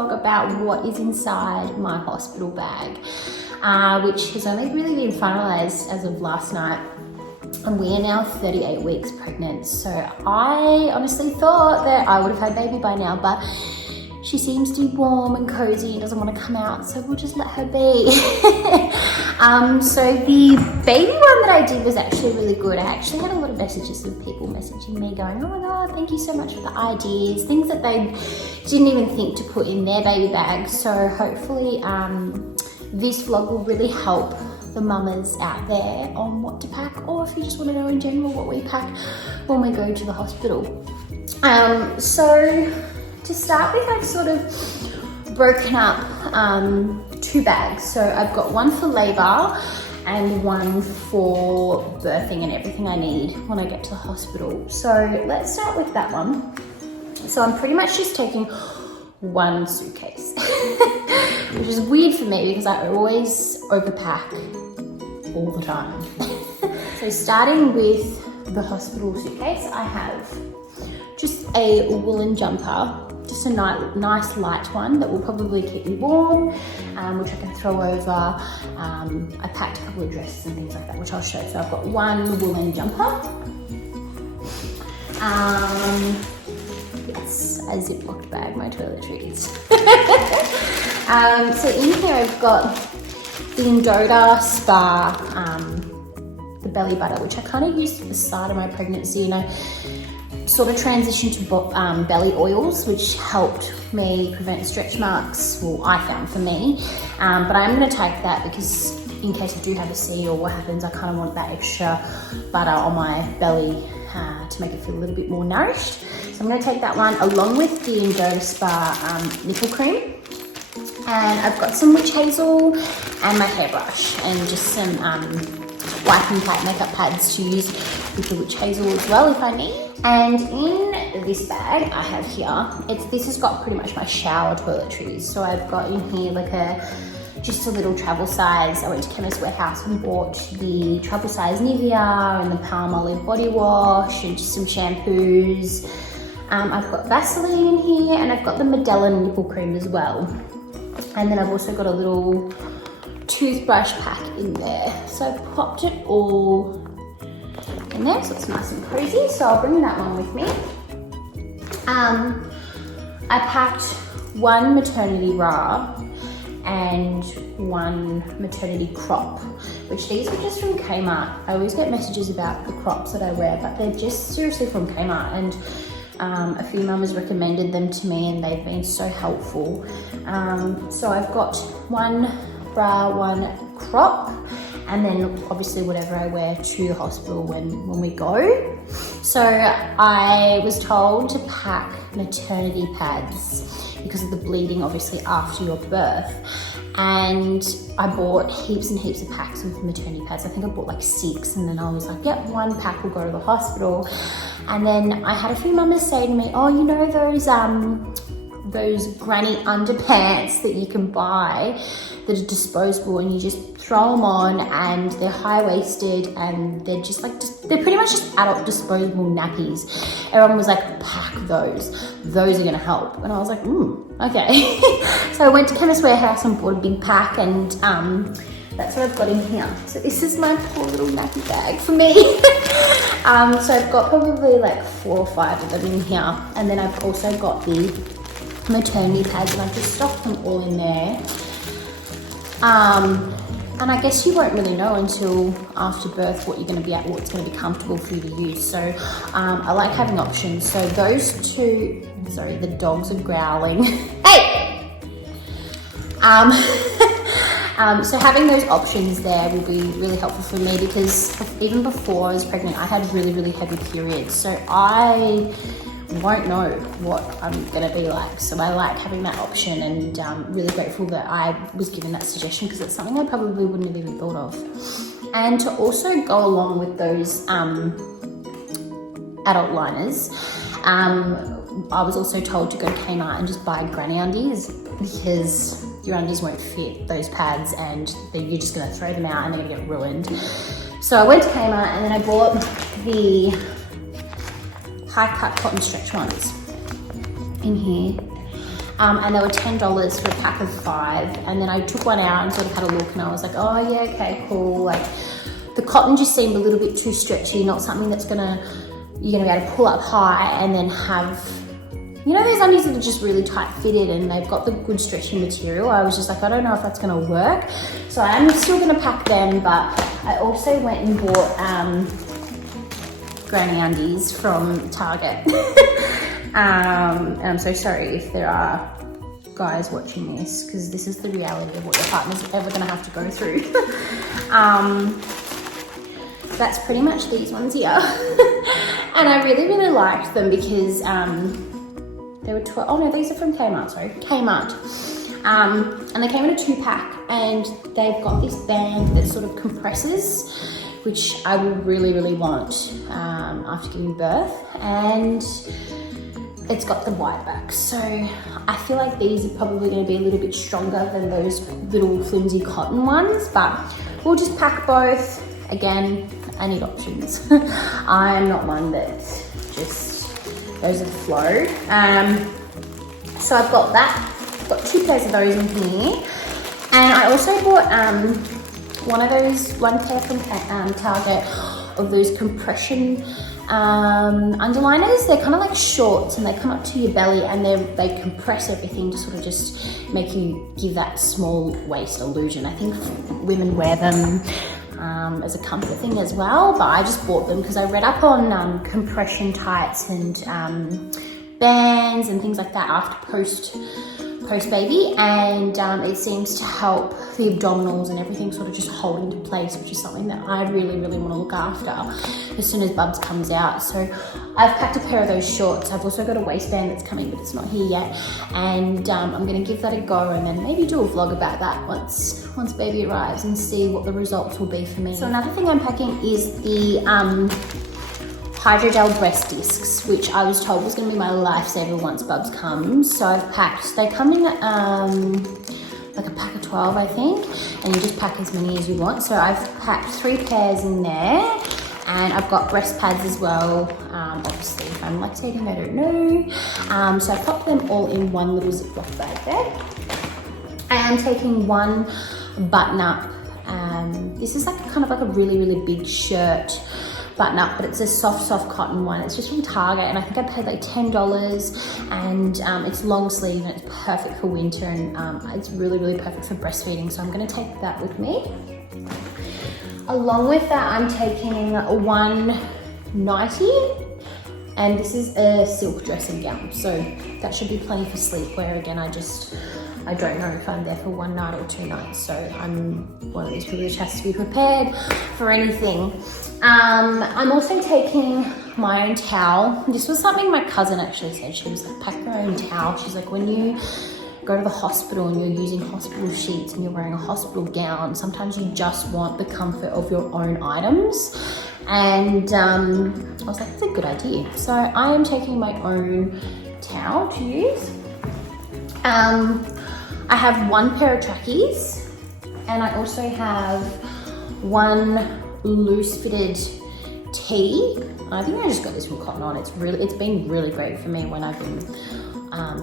vlog about what is inside my hospital bag, which has only really been finalized as of last night. And we are now 38 weeks pregnant. So I honestly thought that I would have had baby by now, but she seems to be warm and cozy and doesn't want to come out, so we'll just let her be. So the baby one that I did was actually really good. I actually had a lot of messages of people messaging me going, oh my God, thank you so much for the ideas, things that they didn't even think to put in their baby bag. So hopefully this vlog will really help the mamas out there on what to pack, or if you just want to know in general what we pack when we go to the hospital. So to start with, I've sort of broken up 2 bags. So I've got one for labour and one for birthing and everything I need when I get to the hospital. So let's start with that one. So I'm pretty much just taking one suitcase, which is weird for me because I always overpack all the time. So starting with the hospital suitcase, I have just a woolen jumper, just a nice light one that will probably keep me warm, which I can throw over. I packed a couple of dresses and things like that, which I'll show. So I've got one woolen jumper. Yes, a Ziploc bag, my toiletries. So in here I've got the Endota Spa, the belly butter, which I kind of used at the start of my pregnancy, and I sort of transitioned to belly oils, which helped me prevent stretch marks. Well, I found for me, but I'm going to take that because in case I do have a seed or what happens, I kind of want that extra butter on my belly to make it feel a little bit more nourished. So I'm going to take that one along with the Endota Spa nipple cream. And I've got some Witchazel and my hairbrush and just some wiping pad, makeup pads to use with the Witchazel as well if I need. And in this bag I have here, this has got pretty much my shower toiletries. So I've got in here like just a little travel size. I went to Chemist Warehouse and bought the travel size Nivea and the Palmolive body wash and just some shampoos. I've got Vaseline in here, and I've got the Medela nipple cream as well. And then I've also got a little toothbrush pack in there. So I've popped it all in there so it's nice and cozy. So I'll bring that one with me. I packed one maternity bra and one maternity crop, which these are just from KMART. I always get messages about the crops that I wear, but they're just seriously from KMART, and a few mamas recommended them to me and they've been so helpful. So I've got one bra, one crop, and then obviously whatever I wear to the hospital when we go. So I was told to pack maternity pads because of the bleeding obviously after your birth. And I bought heaps and heaps of packs of maternity pads. I think I bought like 6, and then I was like, yep, one pack will go to the hospital. And then I had a few mamas say to me, oh, you know those granny underpants that you can buy that are disposable, and you just throw them on, and they're high-waisted, and they're just like, they're pretty much just adult disposable nappies. Everyone was like, pack those are gonna help. And I was like, okay. So I went to Chemist Warehouse and bought a big pack, and that's what I've got in here. So this is my poor little nappy bag for me. So I've got probably like 4 or 5 of them in here. And then I've also got the maternity pads, and I've just stuffed them all in there. And I guess you won't really know until after birth what you're going to be at, what's going to be comfortable for you to use. So I like having options. So those 2, sorry, the dogs are growling. Hey! So having those options there will be really helpful for me, because even before I was pregnant, I had really, really heavy periods. So I won't know what I'm gonna be like. So I like having that option, and really grateful that I was given that suggestion, because it's something I probably wouldn't have even thought of. And to also go along with those adult liners, I was also told to go to Kmart and just buy granny undies, because your undies won't fit those pads and you're just gonna throw them out and they're gonna get ruined. So I went to Kmart and then I bought the high cut cotton stretch ones in here. and they were $10 for a pack of 5. And then I took one out and sort of had a look, and I was like, oh yeah, okay, cool. Like the cotton just seemed a little bit too stretchy, not something that's you're gonna be able to pull up high and then have, you know, those undies that are just really tight fitted and they've got the good stretchy material. I was just like, I don't know if that's gonna work. So I'm still gonna pack them, but I also went and bought granny undies from Target. And I'm so sorry if there are guys watching this, because this is the reality of what your partner's ever gonna have to go through. That's pretty much these ones here. And I really, really liked them because they were 12, oh no, these are from KMART, sorry, KMART. And they came in a 2-pack, and they've got this band that sort of compresses, which I will really, really want after giving birth. And it's got the wide back. So I feel like these are probably gonna be a little bit stronger than those little flimsy cotton ones, but we'll just pack both. Again, I need options. I'm not one that just goes with the flow. So I've got that. I've got 2 pairs of those in here. And I also bought one pair from Target of those compression underliners. They're kind of like shorts, and they come up to your belly, and they compress everything to sort of just make you give that small waist illusion. I think women wear them as a comfort thing as well, but I just bought them because I read up on compression tights and bands and things like that after post baby, and it seems to help the abdominals and everything sort of just hold into place, which is something that I really, really want to look after as soon as Bubs comes out. So I've packed a pair of those shorts. I've also got a waistband that's coming, but it's not here yet, and I'm going to give that a go, and then maybe do a vlog about that once baby arrives and see what the results will be for me. So another thing I'm packing is the Hydrogel breast discs, which I was told was going to be my lifesaver once Bubs comes. So I've packed, they come in like a pack of 12, I think, and you just pack as many as you want. So I've packed 3 pairs in there, and I've got breast pads as well. Obviously, if I'm lactating, I don't know. So I popped them all in one little Ziploc bag there. I am taking one button up. This is like kind of like a really, really big shirt button up, but it's a soft cotton one. It's just from Target, and I think I paid like $10, and it's long sleeve, and it's perfect for winter, and it's really, really perfect for breastfeeding. So I'm going to take that with me. Along with that, I'm taking one nighty, and this is a silk dressing gown, so that should be plenty for sleepwear. Again, I don't know if I'm there for 1 night or 2 nights, so I'm one of these people that has to be prepared for anything. I'm also taking my own towel. This was something my cousin actually said. She was like, pack your own towel. She's like, when you go to the hospital and you're using hospital sheets and you're wearing a hospital gown, sometimes you just want the comfort of your own items. And I was like, that's a good idea. So I am taking my own towel to use. I have 1 pair of trackies, and I also have 1 loose fitted tee. I think I just got this from Cotton On. It's been really great for me when I've been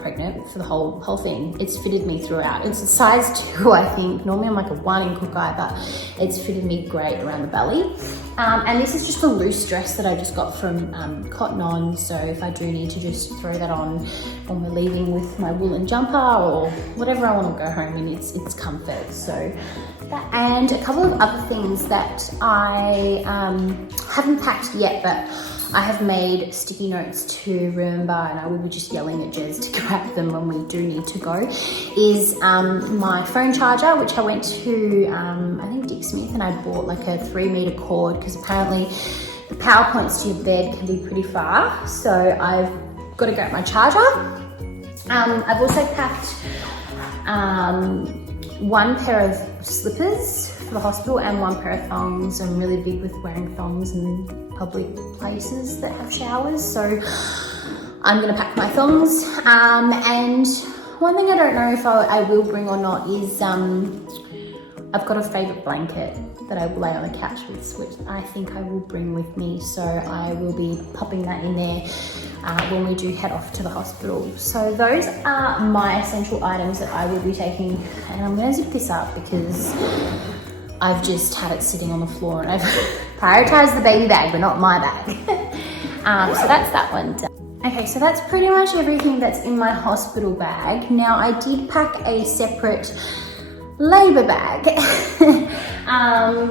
pregnant for the whole thing. It's fitted me throughout. It's a size 2, I think. Normally I'm like a 1 in Cook Eye, but it's fitted me great around the belly. And this is just a loose dress that I just got from Cotton On. So if I do need to just throw that on when we're leaving with my woolen jumper or whatever I want to go home in, it's comfort. So that, and a couple of other things that I haven't packed yet, but I have made sticky notes to remember, and I will be just yelling at Jez to grab them when we do need to go, is my phone charger, which I went to, I think Dick Smith, and I bought like a 3-meter cord, because apparently the power points to your bed can be pretty far. So I've got to grab my charger. I've also packed 1 pair of slippers for the hospital and 1 pair of thongs. I'm really big with wearing thongs in public places that have showers, so I'm gonna pack my thongs. And one thing I don't know if I will bring or not is I've got a favourite blanket. that I lay on the couch with, which I think I will bring with me. So I will be popping that in there when we do head off to the hospital. So those are my essential items that I will be taking. And I'm gonna zip this up because I've just had it sitting on the floor and I've prioritized the baby bag, but not my bag. So that's that one done. Okay, so that's pretty much everything that's in my hospital bag. Now I did pack a separate labour bag,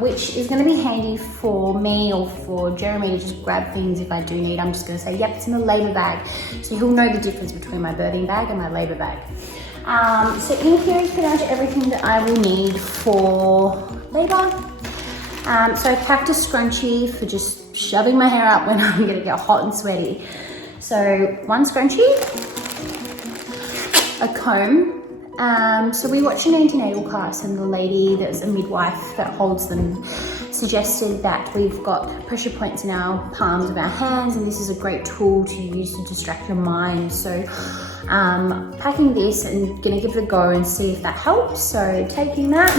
which is going to be handy for me or for Jeremy to just grab things if I do need. I'm just going to say, yep, it's in the labour bag. So he'll know the difference between my birthing bag and my labour bag. So in here is pretty much everything that I will need for labour. So I packed a scrunchie for just shoving my hair up when I'm going to get hot and sweaty. So one scrunchie, a comb. So we watched an antenatal class and the lady that's a midwife that holds them suggested that we've got pressure points in our palms of our hands and this is a great tool to use to distract your mind. So packing this and gonna give it a go and see if that helps. So taking that.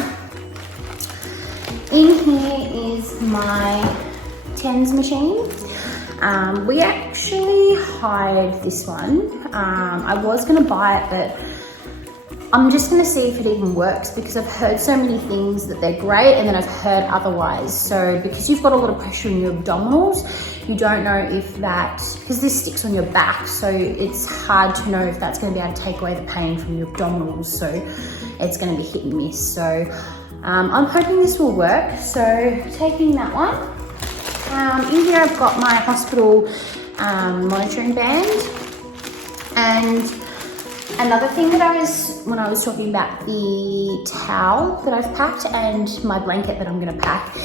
In here is my TENS machine. We actually hired this one. I was gonna buy it, but I'm just gonna see if it even works because I've heard so many things that they're great and then I've heard otherwise. So because you've got a lot of pressure in your abdominals, you don't know if that, because this sticks on your back, so it's hard to know if that's gonna be able to take away the pain from your abdominals. So it's gonna be hit and miss. So I'm hoping this will work. So taking that one. In here I've got my hospital monitoring band, and another thing that when I was talking about the towel that I've packed and my blanket that I'm going to pack,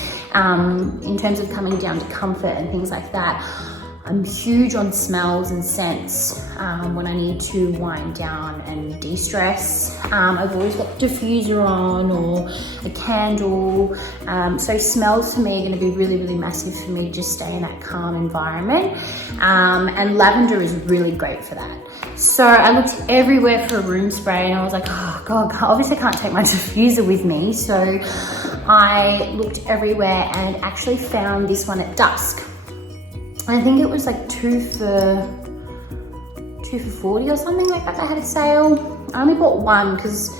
in terms of coming down to comfort and things like that, I'm huge on smells and scents when I need to wind down and de-stress. I've always got diffuser on or a candle. So smells to me are going to be really, really massive for me to just stay in that calm environment. And lavender is really great for that. So I looked everywhere for a room spray and I was like, oh God, obviously I can't take my diffuser with me. So I looked everywhere and actually found this one at Dusk. I think it was like 2 for $40 or something like that. They had a sale. I only bought one because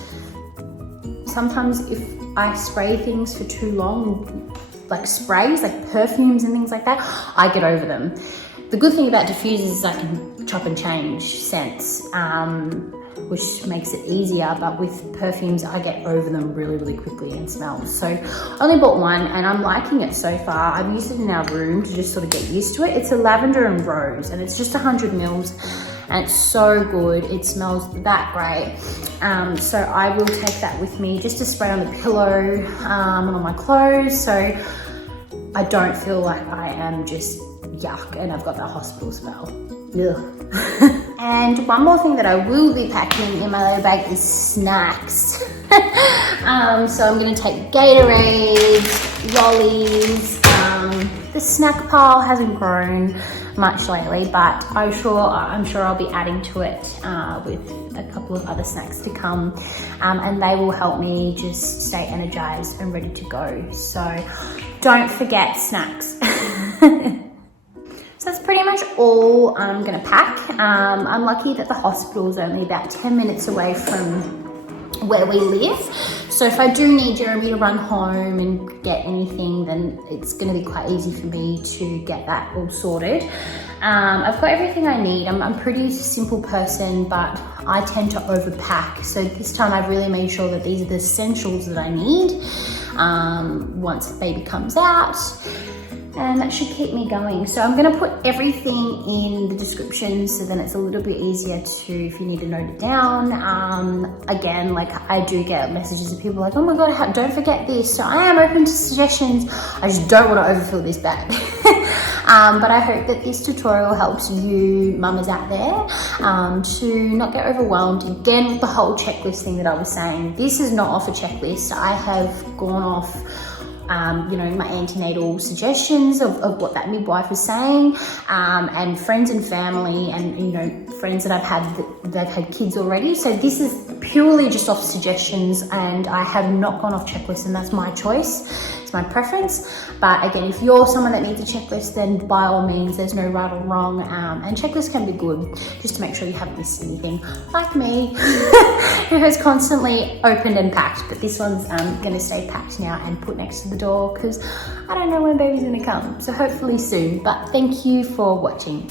sometimes if I spray things for too long, like sprays, like perfumes and things like that, I get over them. The good thing about diffusers is I can chop and change scents, which makes it easier, but with perfumes, I get over them really, really quickly and smells. So I only bought one and I'm liking it so far. I've used it in our room to just sort of get used to it. It's a lavender and rose and it's just 100 mils and it's so good. It smells that great. So I will take that with me just to spray on the pillow and on my clothes. So I don't feel like I am just yuck and I've got that hospital smell. Ugh. And one more thing that I will be packing in my labour bag is snacks. So I'm going to take Gatorade, Lollies. The snack pile hasn't grown much lately, but I'm sure I'll be adding to it with a couple of other snacks to come, and they will help me just stay energized and ready to go. So don't forget snacks. So that's pretty much all I'm gonna pack. I'm lucky that the hospital is only about 10 minutes away from where we live. So if I do need Jeremy to run home and get anything, then it's gonna be quite easy for me to get that all sorted. I've got everything I need. I'm a pretty simple person, but I tend to overpack. So this time I've really made sure that these are the essentials that I need once the baby comes out. And that should keep me going. So I'm gonna put everything in the description so then it's a little bit easier to, if you need to note it down. Again, like I do get messages of people like, oh my God, don't forget this. So I am open to suggestions. I just don't wanna overfill this bag. But I hope that this tutorial helps you mamas out there to not get overwhelmed. Again, with the whole checklist thing that I was saying, this is not off a checklist. I have gone off you know, my antenatal suggestions of what that midwife was saying, and friends and family and, you know, friends that I've had that have had kids already. So this is purely just off suggestions and I have not gone off checklist, and that's my choice. It's It's my preference. But again, if you're someone that needs a checklist, then by all means, there's no right or wrong. And checklists can be good just to make sure you haven't missed anything, like me, who has constantly opened and packed. But this one's going to stay packed now and put next to the door because I don't know when baby's going to come. So hopefully soon. But thank you for watching.